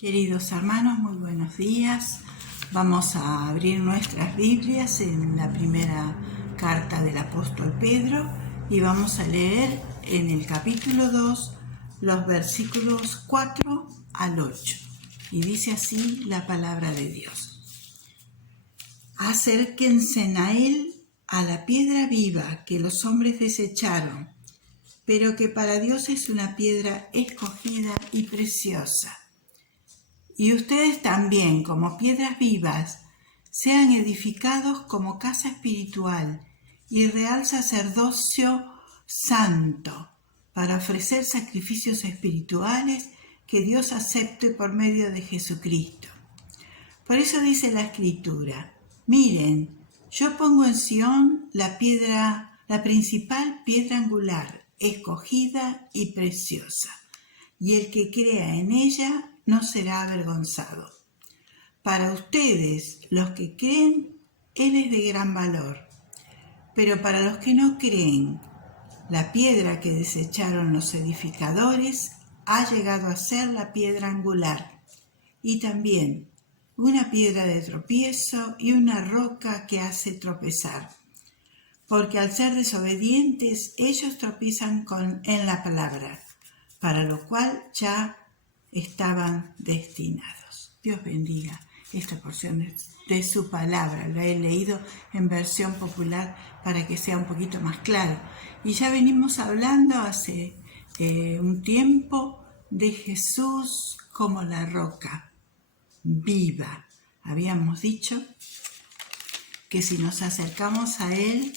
Queridos hermanos, muy buenos días. Vamos a abrir nuestras Biblias en la primera carta del apóstol Pedro y vamos a leer en el capítulo 2 los versículos 4 al 8. Y dice así la palabra de Dios. Acérquense a él, a la piedra viva que los hombres desecharon, pero que para Dios es una piedra escogida y preciosa. Y ustedes también, como piedras vivas, sean edificados como casa espiritual y real sacerdocio santo, para ofrecer sacrificios espirituales que Dios acepte por medio de Jesucristo. Por eso dice la Escritura: miren, yo pongo en Sión la principal piedra angular, escogida y preciosa, y el que crea en ella no será avergonzado. Para ustedes, los que creen, Él es de gran valor. Pero para los que no creen, la piedra que desecharon los edificadores ha llegado a ser la piedra angular, y también una piedra de tropiezo y una roca que hace tropezar. Porque al ser desobedientes, ellos tropiezan en la palabra, para lo cual ya estaban destinados. Dios bendiga esta porción de su palabra. La he leído en versión popular para que sea un poquito más claro. Y ya venimos hablando hace un tiempo de Jesús como la roca viva. Habíamos dicho que si nos acercamos a Él,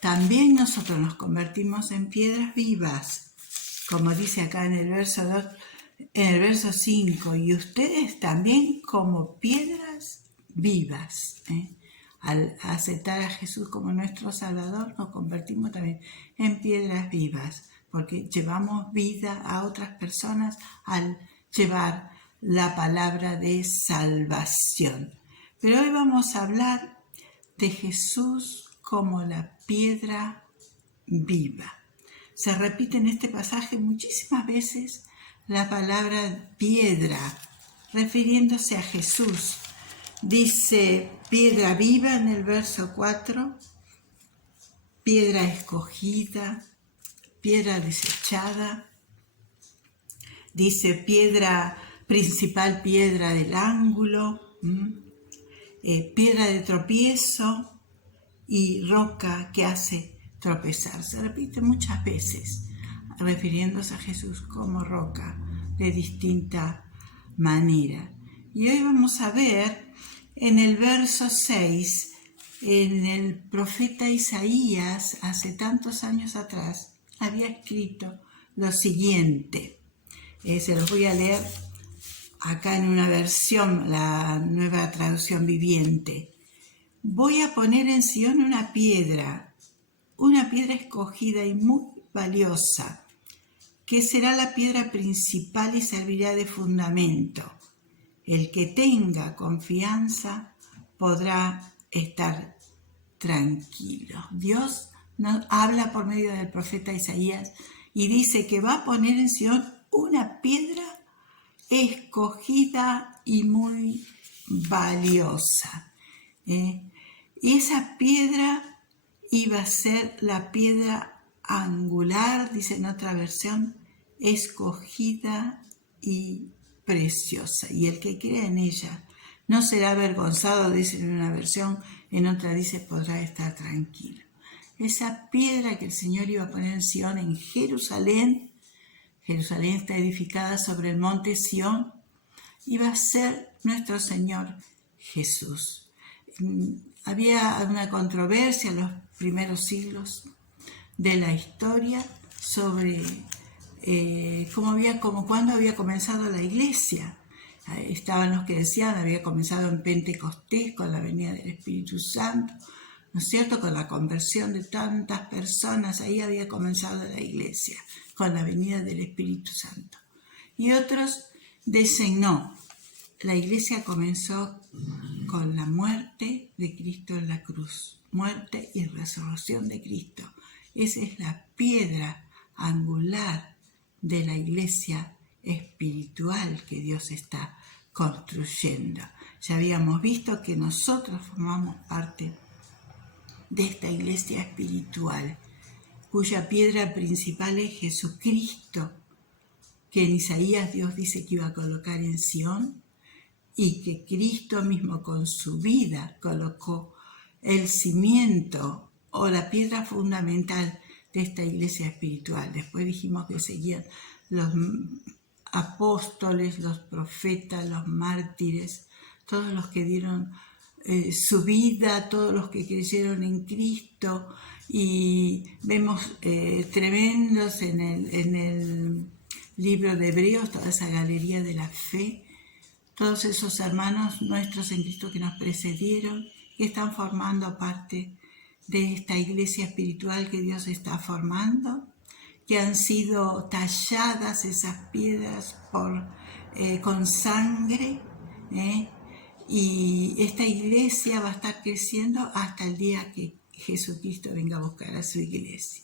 también nosotros nos convertimos en piedras vivas, como dice acá en el verso 2, en el verso 5, y ustedes también como piedras vivas. Al aceptar a Jesús como nuestro Salvador, nos convertimos también en piedras vivas, porque llevamos vida a otras personas al llevar la palabra de salvación. Pero hoy vamos a hablar de Jesús como la piedra viva. Se repite en este pasaje muchísimas veces la palabra piedra, refiriéndose a Jesús. Dice piedra viva en el verso 4, piedra escogida, piedra desechada. Dice principal piedra del ángulo, piedra de tropiezo y roca que hace tropezar. Se repite muchas veces, refiriéndose a Jesús como roca de distinta manera. Y hoy vamos a ver en el verso 6, en el profeta Isaías, hace tantos años atrás, había escrito lo siguiente. Se los voy a leer acá en una versión, la Nueva Traducción Viviente. Voy a poner en Sión una piedra escogida y muy valiosa, que será la piedra principal y servirá de fundamento. El que tenga confianza podrá estar tranquilo. Dios nos habla por medio del profeta Isaías y dice que va a poner en Sión una piedra escogida y muy valiosa. Y esa piedra iba a ser la piedra angular, dice en otra versión, escogida y preciosa. Y el que crea en ella no será avergonzado, dice en una versión, en otra dice podrá estar tranquilo. Esa piedra que el Señor iba a poner en Sión, en Jerusalén está edificada sobre el monte Sión, iba a ser nuestro Señor Jesús. Había una controversia en los primeros siglos de la historia sobre cuándo había comenzado la iglesia. Estaban los que decían había comenzado en Pentecostés con la venida del Espíritu Santo, ¿no es cierto? Con la conversión de tantas personas, ahí había comenzado la iglesia, con la venida del Espíritu Santo. Y otros dicen no, la iglesia comenzó con la muerte de Cristo en la cruz, muerte y resurrección de Cristo. Esa es la piedra angular de la iglesia espiritual que Dios está construyendo. Ya habíamos visto que nosotros formamos parte de esta iglesia espiritual, cuya piedra principal es Jesucristo, que en Isaías Dios dice que iba a colocar en Sión, y que Cristo mismo con su vida colocó el cimiento o la piedra fundamental de esta iglesia espiritual. Después dijimos que seguían los apóstoles, los profetas, los mártires, todos los que dieron su vida, todos los que creyeron en Cristo, y vemos tremendos en el libro de Hebreos, toda esa galería de la fe, todos esos hermanos nuestros en Cristo que nos precedieron, que están formando parte de esta iglesia espiritual que Dios está formando, que han sido talladas esas piedras con sangre, y esta iglesia va a estar creciendo hasta el día que Jesucristo venga a buscar a su iglesia.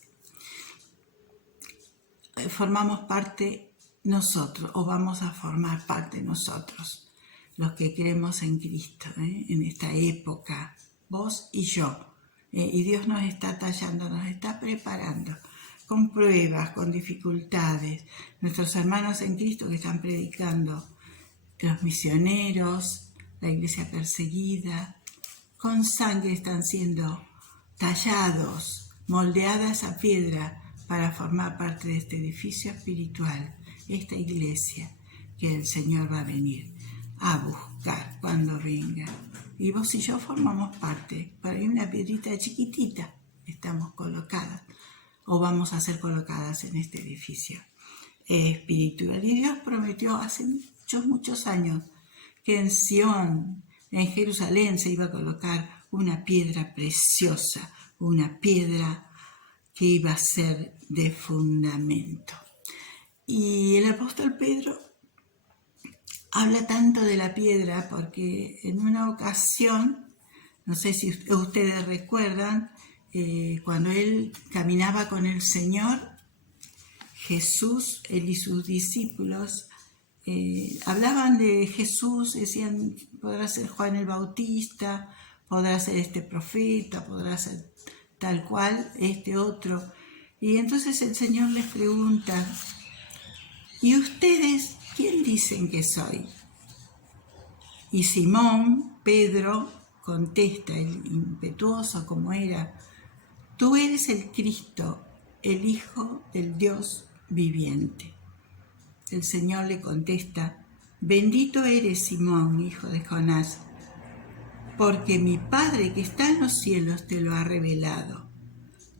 Formamos parte nosotros, o vamos a formar parte nosotros, los que creemos en Cristo, en esta época, vos y yo. Y Dios nos está tallando, nos está preparando, con pruebas, con dificultades. Nuestros hermanos en Cristo que están predicando, los misioneros, la iglesia perseguida, con sangre están siendo tallados, moldeada esa piedra para formar parte de este edificio espiritual, esta iglesia que el Señor va a venir a buscar cuando venga. Y vos y yo formamos parte, por ahí una piedrita chiquitita estamos colocadas, o vamos a ser colocadas en este edificio espiritual. Y Dios prometió hace muchos años que en Sión, en Jerusalén, se iba a colocar una piedra preciosa, una piedra que iba a ser de fundamento. Y el apóstol Pedro habla tanto de la piedra porque en una ocasión, no sé si ustedes recuerdan, cuando él caminaba con el Señor, Jesús, él y sus discípulos, hablaban de Jesús, decían, podrá ser Juan el Bautista, podrá ser este profeta, podrá ser tal cual, este otro. Y entonces el Señor les pregunta, ¿y ustedes quién dicen que soy? Y Simón, Pedro, contesta, el impetuoso como era, tú eres el Cristo, el Hijo del Dios viviente. El Señor le contesta, bendito eres Simón, hijo de Jonás, porque mi Padre que está en los cielos te lo ha revelado.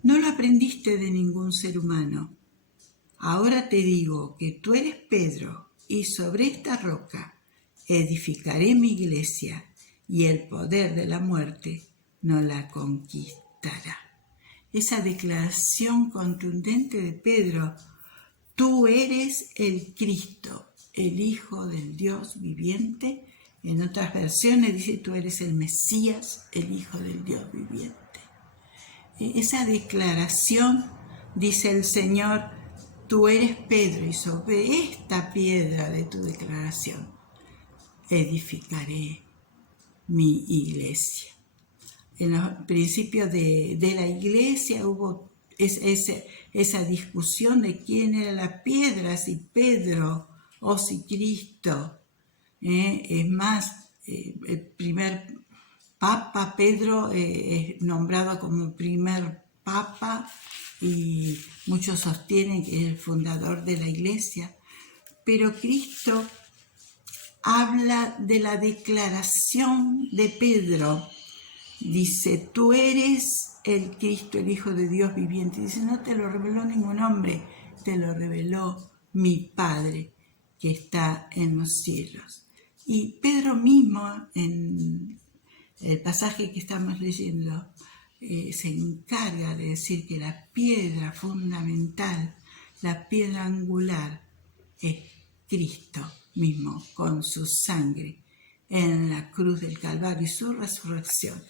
No lo aprendiste de ningún ser humano. Ahora te digo que tú eres Pedro, y sobre esta roca edificaré mi iglesia, y el poder de la muerte no la conquistará. Esa declaración contundente de Pedro, tú eres el Cristo, el Hijo del Dios viviente. En otras versiones dice, tú eres el Mesías, el Hijo del Dios viviente. Esa declaración, dice el Señor, tú eres Pedro, y sobre esta piedra de tu declaración edificaré mi iglesia. En los principios de la iglesia hubo esa discusión de quién era la piedra, si Pedro o si Cristo. Es más, el primer Papa Pedro es nombrado como primer Papa y muchos sostienen que es el fundador de la iglesia, pero Cristo habla de la declaración de Pedro. Dice, tú eres el Cristo, el Hijo de Dios viviente. Dice, no te lo reveló ningún hombre, te lo reveló mi Padre que está en los cielos. Y Pedro mismo, en el pasaje que estamos leyendo, se encarga de decir que la piedra fundamental, la piedra angular, es Cristo mismo, con su sangre en la cruz del Calvario y su resurrección.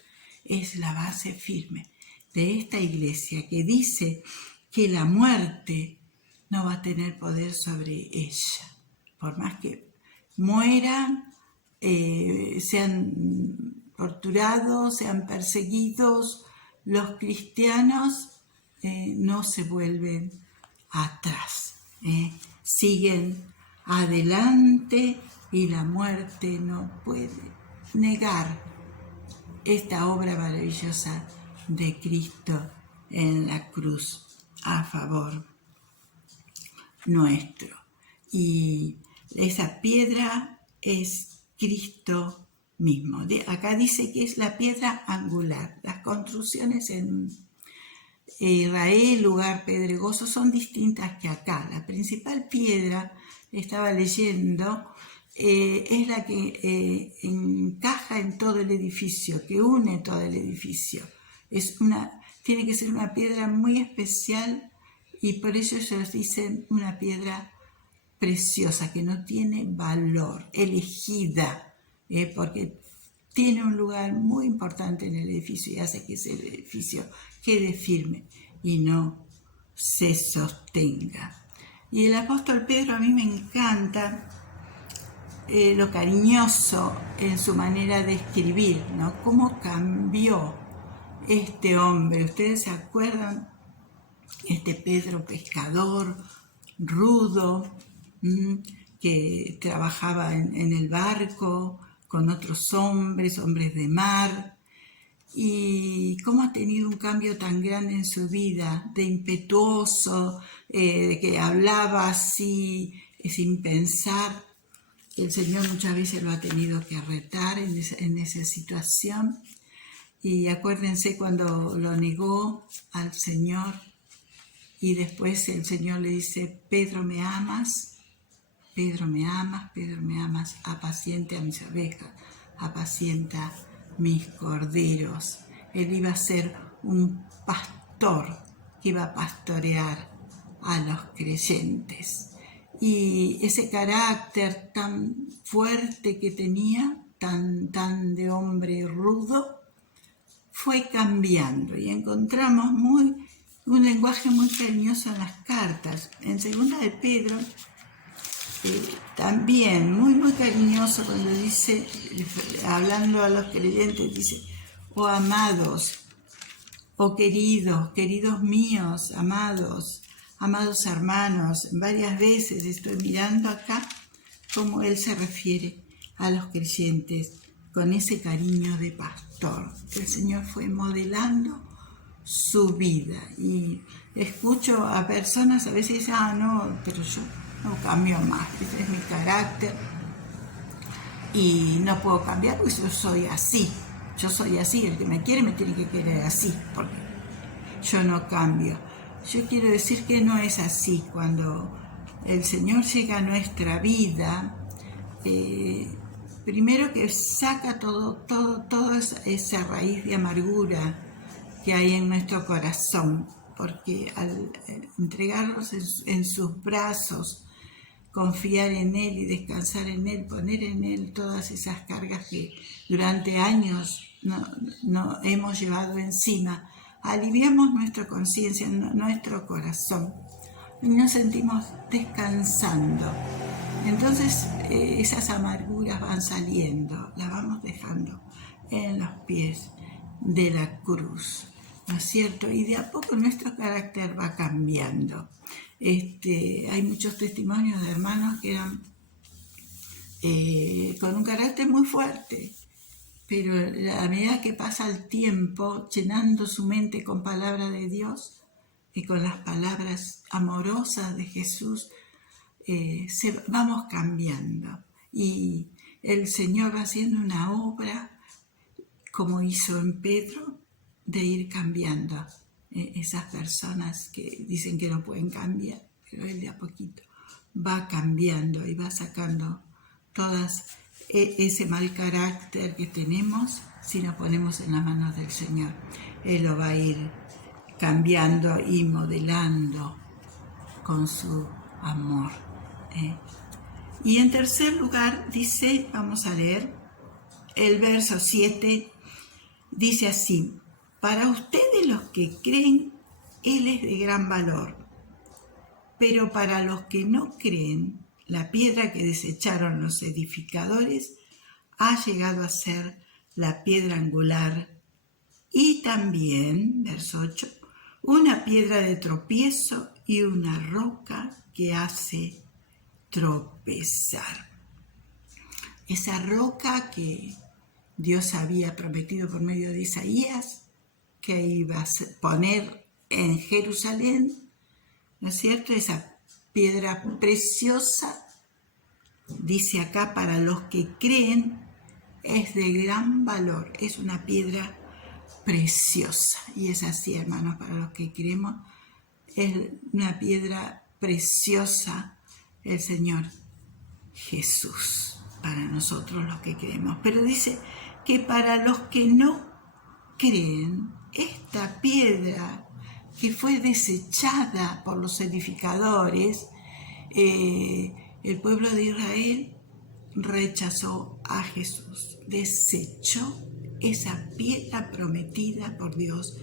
Es la base firme de esta iglesia que dice que la muerte no va a tener poder sobre ella. por más que mueran, sean torturados, sean perseguidos, los cristianos no se vuelven atrás, siguen adelante y la muerte no puede negar esta obra maravillosa de Cristo en la cruz a favor nuestro. Y esa piedra es Cristo mismo. Acá dice que es la piedra angular. Las construcciones en Israel, lugar pedregoso, son distintas que acá. La principal piedra, estaba leyendo, es la que encaja en todo el edificio, que une todo el edificio. Tiene que ser una piedra muy especial y por eso ellos dicen una piedra preciosa, que no tiene valor, elegida, porque tiene un lugar muy importante en el edificio y hace que ese edificio quede firme y no se sostenga. Y el apóstol Pedro, a mí me encanta lo cariñoso en su manera de escribir, ¿no? Cómo cambió este hombre. ¿Ustedes se acuerdan? Este Pedro pescador, rudo, que trabajaba en el barco con otros hombres de mar, y cómo ha tenido un cambio tan grande en su vida, de impetuoso, de que hablaba así, sin pensar. El Señor muchas veces lo ha tenido que retar en esa situación. Y acuérdense cuando lo negó al Señor y después el Señor le dice: Pedro, ¿me amas? Pedro, ¿me amas? Pedro, ¿me amas? Apacienta a mis ovejas, apacienta mis corderos. Él iba a ser un pastor que iba a pastorear a los creyentes. Y ese carácter tan fuerte que tenía, tan de hombre rudo, fue cambiando y encontramos un lenguaje muy cariñoso en las cartas. En segunda de Pedro, también muy cariñoso cuando dice, hablando a los creyentes, dice: oh amados, oh queridos míos, amados hermanos. Varias veces estoy mirando acá cómo él se refiere a los creyentes con ese cariño de pastor, que el Señor fue modelando su vida. Y escucho a personas a veces dicen: no, pero yo no cambio más, ese es mi carácter y no puedo cambiar porque yo soy así, el que me quiere me tiene que querer así, porque yo no cambio. Yo quiero decir que no es así. Cuando el Señor llega a nuestra vida, primero que saca toda esa raíz de amargura que hay en nuestro corazón, porque al entregarnos en sus brazos, confiar en Él y descansar en Él, poner en Él todas esas cargas que durante años no hemos llevado encima, aliviamos nuestra conciencia, nuestro corazón, y nos sentimos descansando. Entonces esas amarguras van saliendo, las vamos dejando en los pies de la cruz, ¿no es cierto? Y de a poco nuestro carácter va cambiando. Hay muchos testimonios de hermanos que eran con un carácter muy fuerte, pero a medida que pasa el tiempo, llenando su mente con palabra de Dios y con las palabras amorosas de Jesús, vamos cambiando. Y el Señor va haciendo una obra, como hizo en Pedro, de ir cambiando esas personas que dicen que no pueden cambiar, pero Él de a poquito va cambiando y va sacando todas ese mal carácter que tenemos. Si nos ponemos en las manos del Señor, Él lo va a ir cambiando y modelando con su amor. Y en tercer lugar dice, vamos a leer el verso 7, dice así: para ustedes los que creen, Él es de gran valor, pero para los que no creen, la piedra que desecharon los edificadores ha llegado a ser la piedra angular y también, verso 8, una piedra de tropiezo y una roca que hace tropezar. Esa roca que Dios había prometido por medio de Isaías, que iba a poner en Jerusalén, ¿no es cierto? Esa piedra preciosa, dice acá, para los que creen, es de gran valor, es una piedra preciosa. Y es así, hermanos, para los que creemos, es una piedra preciosa el Señor Jesús, para nosotros los que creemos. Pero dice que para los que no creen, esta piedra que fue desechada por los edificadores, el pueblo de Israel rechazó a Jesús, desechó esa piedra prometida por Dios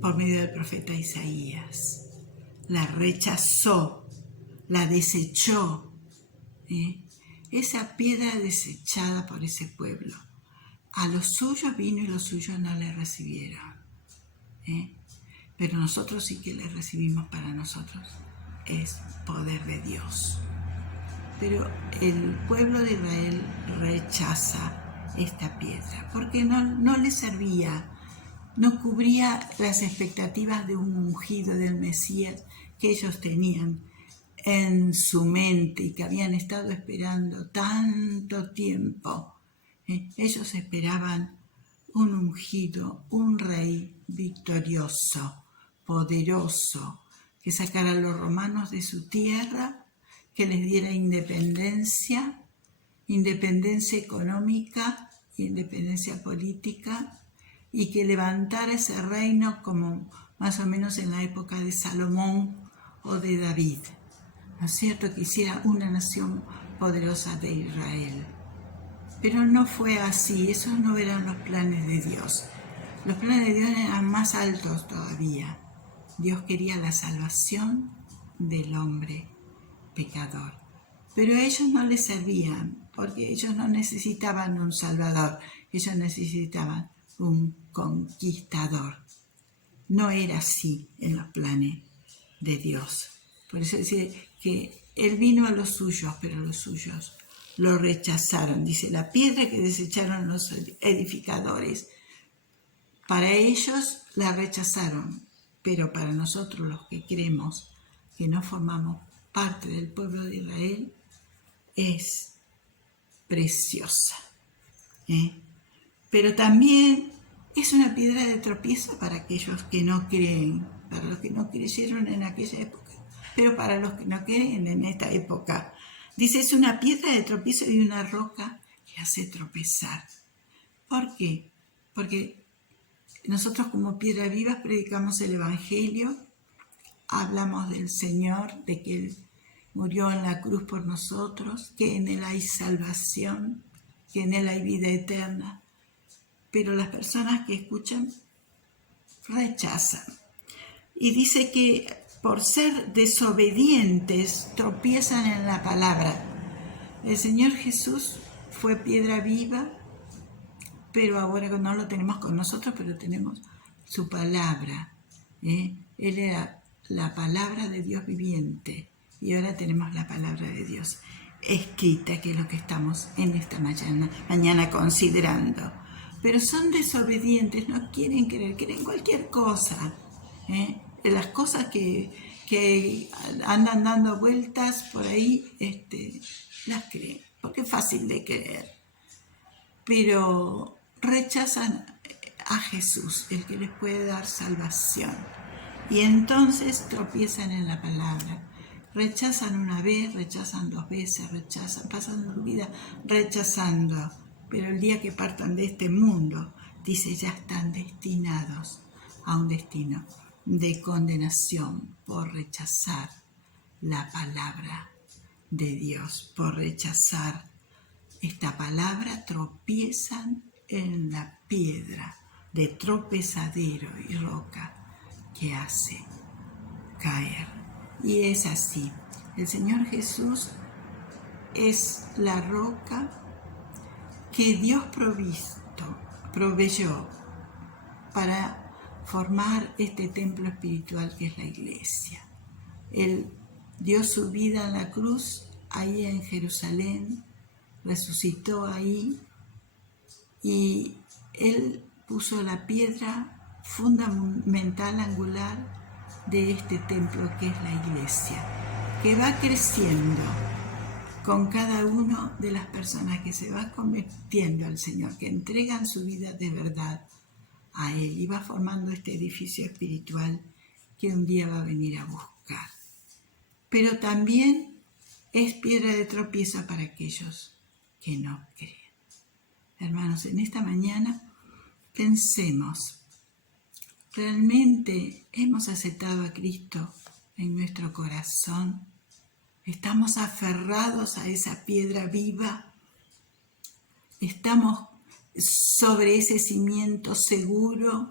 por medio del profeta Isaías. La rechazó, la desechó. Esa piedra desechada por ese pueblo. A los suyos vino y los suyos no le recibieron. Pero nosotros sí que le recibimos. Para nosotros es poder de Dios. Pero el pueblo de Israel rechaza esta piedra porque no le servía, no cubría las expectativas de un ungido del Mesías que ellos tenían en su mente y que habían estado esperando tanto tiempo. Ellos esperaban un ungido, un rey victorioso, poderoso, que sacara a los romanos de su tierra, que les diera independencia económica, independencia política, y que levantara ese reino como más o menos en la época de Salomón o de David. ¿No es cierto? Que hiciera una nación poderosa de Israel. Pero no fue así, esos no eran los planes de Dios. Los planes de Dios eran más altos todavía. Dios quería la salvación del hombre pecador. Pero a ellos no les servían, porque ellos no necesitaban un salvador, ellos necesitaban un conquistador. No era así en los planes de Dios. Por eso dice que Él vino a los suyos, pero los suyos lo rechazaron. Dice, la piedra que desecharon los edificadores, para ellos la rechazaron, pero para nosotros los que creemos, que no formamos parte del pueblo de Israel, es preciosa. Pero también es una piedra de tropiezo para aquellos que no creen, para los que no creyeron en aquella época, pero para los que no creen en esta época. Dice, es una piedra de tropiezo y una roca que hace tropezar. ¿Por qué? Porque nosotros como Piedra Vivas predicamos el Evangelio, hablamos del Señor, de que Él murió en la cruz por nosotros, que en Él hay salvación, que en Él hay vida eterna. Pero las personas que escuchan rechazan. Y dice que por ser desobedientes tropiezan en la palabra. El Señor Jesús fue piedra viva, pero ahora no lo tenemos con nosotros, pero tenemos su palabra. Él era la palabra de Dios viviente y ahora tenemos la palabra de Dios escrita, que es lo que estamos en esta mañana considerando. Pero son desobedientes, no quieren creer, quieren cualquier cosa. Las cosas que andan dando vueltas por ahí, las creen, porque es fácil de creer. Pero rechazan a Jesús, el que les puede dar salvación. Y entonces tropiezan en la palabra. Rechazan una vez, rechazan dos veces, pasan su vida rechazando. Pero el día que partan de este mundo, dice, ya están destinados a un destino de condenación por rechazar la palabra de Dios, por rechazar esta palabra. Tropiezan en la piedra de tropezadero y roca que hace caer. Y es así. El Señor Jesús es la roca que Dios proveyó para formar este templo espiritual que es la iglesia. Él dio su vida en la cruz, ahí en Jerusalén, resucitó ahí y Él puso la piedra fundamental, angular de este templo que es la iglesia, que va creciendo con cada una de las personas que se va convirtiendo al Señor, que entregan su vida de verdad a Él y va formando este edificio espiritual que un día va a venir a buscar. Pero también es piedra de tropiezo para aquellos que no creen. Hermanos, en esta mañana pensemos, ¿realmente hemos aceptado a Cristo en nuestro corazón? ¿Estamos aferrados a esa piedra viva? ¿Estamos sobre ese cimiento seguro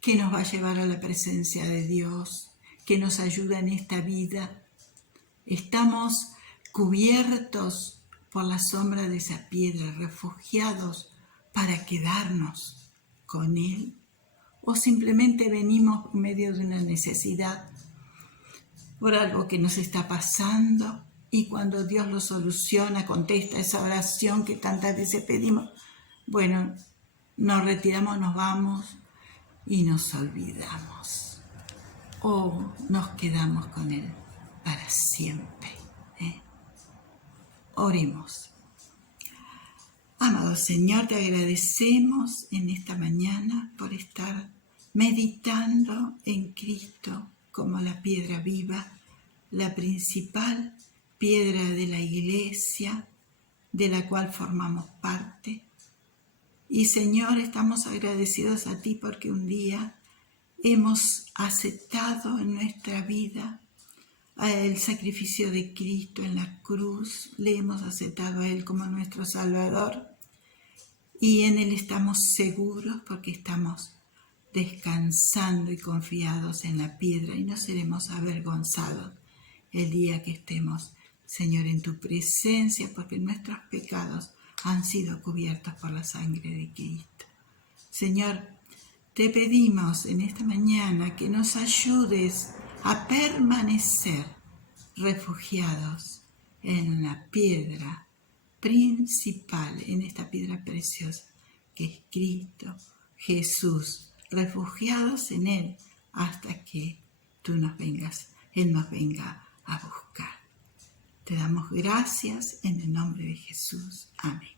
que nos va a llevar a la presencia de Dios, que nos ayuda en esta vida? ¿Estamos cubiertos por la sombra de esa piedra, refugiados para quedarnos con Él? ¿O simplemente venimos en medio de una necesidad, por algo que nos está pasando, y cuando Dios lo soluciona, contesta esa oración que tantas veces pedimos, bueno, nos retiramos, nos vamos y nos olvidamos? ¿O nos quedamos con Él para siempre? Oremos. Amado Señor, te agradecemos en esta mañana por estar meditando en Cristo como la piedra viva, la principal piedra de la iglesia de la cual formamos parte. Y Señor, estamos agradecidos a ti porque un día hemos aceptado en nuestra vida el sacrificio de Cristo en la cruz, le hemos aceptado a Él como nuestro Salvador y en Él estamos seguros porque estamos descansando y confiados en la piedra y no seremos avergonzados el día que estemos, Señor, en tu presencia, porque nuestros pecados han sido cubiertos por la sangre de Cristo. Señor, te pedimos en esta mañana que nos ayudes a permanecer refugiados en la piedra principal, en esta piedra preciosa que es Cristo Jesús, refugiados en Él hasta que Él nos venga a buscar. Te damos gracias en el nombre de Jesús. Amén.